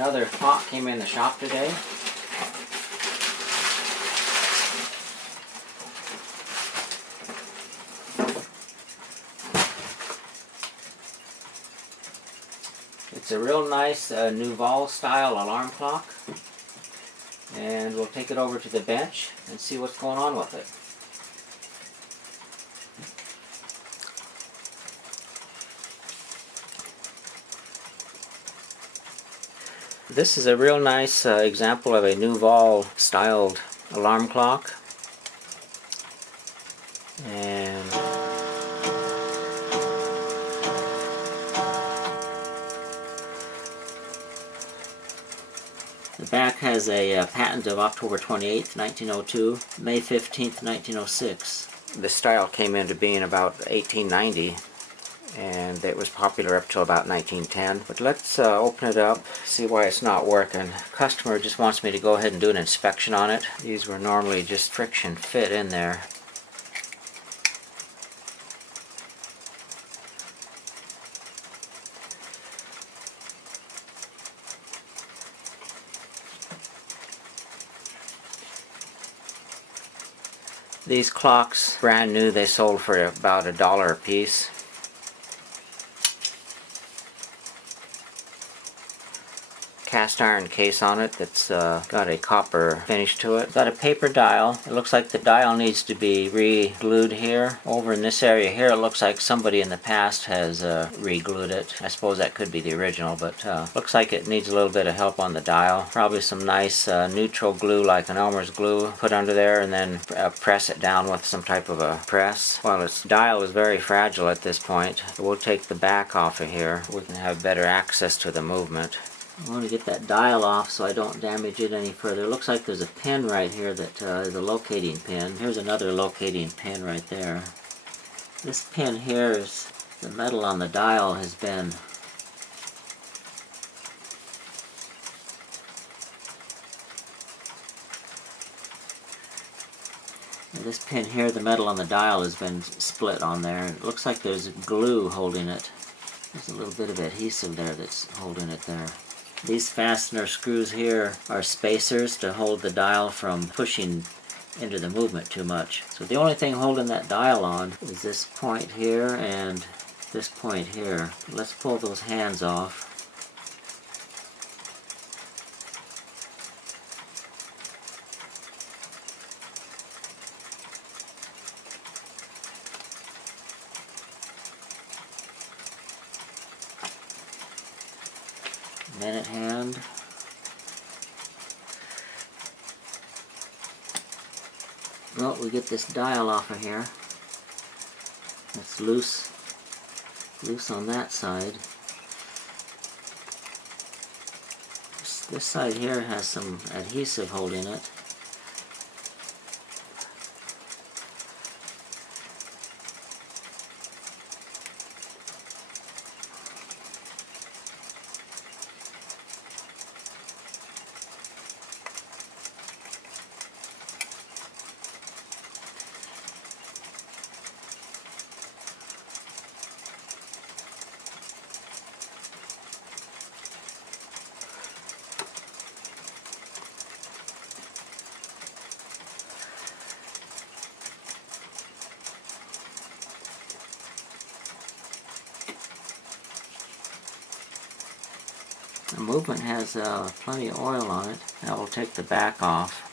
Another clock came in the shop today. It's a real nice Nouveau style alarm clock. And we'll take it over to the bench and see what's going on with it. This is a real nice example of a Nouveau styled alarm clock. And the back has a patent of October 28th, 1902, May 15th, 1906. The style came into being about 1890. And it was popular up till about 1910. But let's open it up, see why it's not working. Customer just wants me to go ahead and do an inspection on it. These were normally just friction fit in there. These clocks, brand new, they sold for about $1 a piece. Cast iron case on it that's got a copper finish to it. Got a paper dial. It looks like the dial needs to be re-glued here. Over in this area here, it looks like somebody in the past has re-glued it. I suppose that could be the original, but looks like it needs a little bit of help on the dial. Probably some nice neutral glue like an Elmer's glue put under there, and then press it down with some type of a press. While its dial is very fragile at this point, we'll take the back off of here. We can have better access to the movement. I want to get that dial off so I don't damage it any further. It looks like there's a pin right here that is a locating pin. Here's another locating pin right there. This pin here is, the metal on the dial has been this pin here, the metal on the dial has been split on there. It looks like there's glue holding it. There's a little bit of adhesive there that's holding it there. These fastener screws here are spacers to hold the dial from pushing into the movement too much. So the only thing holding that dial on is this point here and this point here. Let's pull those hands off. Minute hand. Well, we get this dial off of here. It's loose on that side. This side here has some adhesive holding it. The movement has plenty of oil on it. Now we'll take the back off.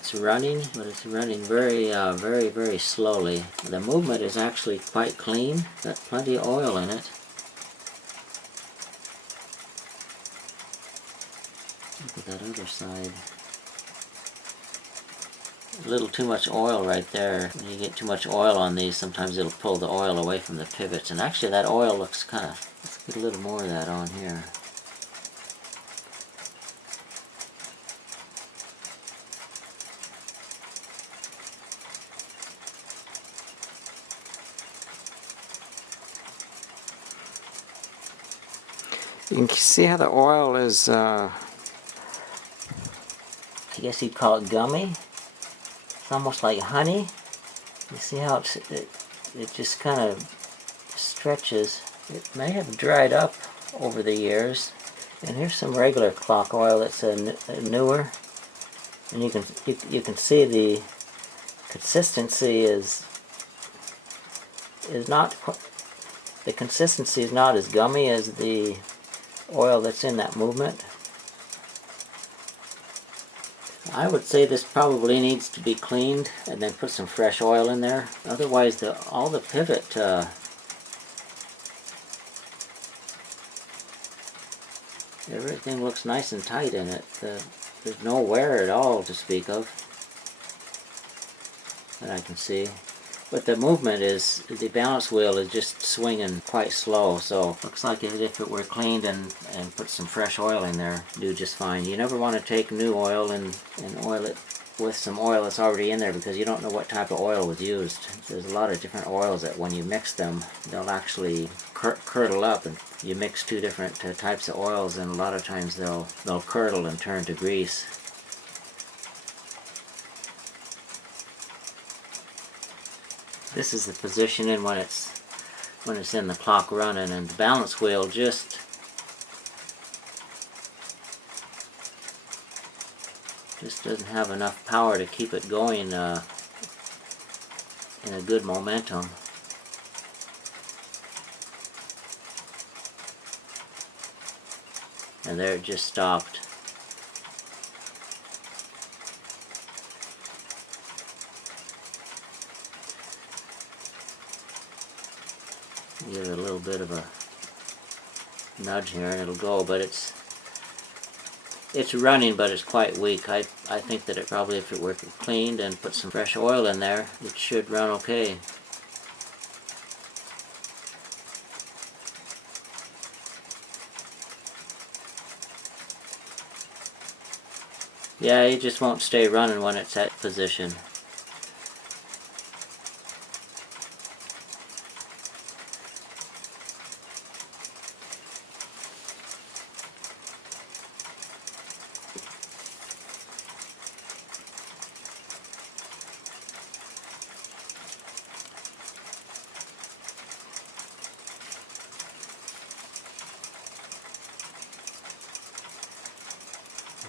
It's running, but it's running very slowly. The movement is actually quite clean. Got plenty of oil in it. Look at that other side. A little too much oil right there. When you get too much oil on these, sometimes it'll pull the oil away from the pivots. And actually that oil looks kind of, let's get a little more of that on here. You can see how the oil is, I guess you'd call it gummy. It's almost like honey. You see how it just kind of stretches. It may have dried up over the years. And here's some regular clock oil that's newer. And you can see the consistency is not, the consistency is not as gummy as the oil that's in that movement. I would say this probably needs to be cleaned and then put some fresh oil in there. Otherwise all the pivot everything looks nice and tight in it. There's no wear at all to speak of that I can see. But the movement is, the balance wheel is just swinging quite slow, so looks like as if it were cleaned and put some fresh oil in there, do just fine. You never want to take new oil and oil it with some oil that's already in there, because you don't know what type of oil was used. There's a lot of different oils that when you mix them, they'll actually curdle up, and you mix two different types of oils, and a lot of times they'll curdle and turn to grease. This is the position in when it's in the clock running, and the balance wheel just doesn't have enough power to keep it going in a good momentum. And there it just stopped. Give it a little bit of a nudge here and it'll go, but it's running, but it's quite weak. I think that it probably, if it were cleaned and put some fresh oil in there, it should run okay. Yeah, it just won't stay running when it's at position.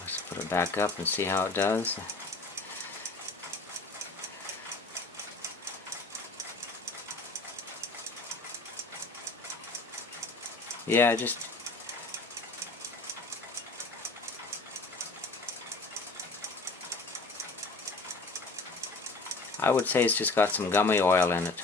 Let's put it back up and see how it does. Yeah, I would say it's just got some gummy oil in it.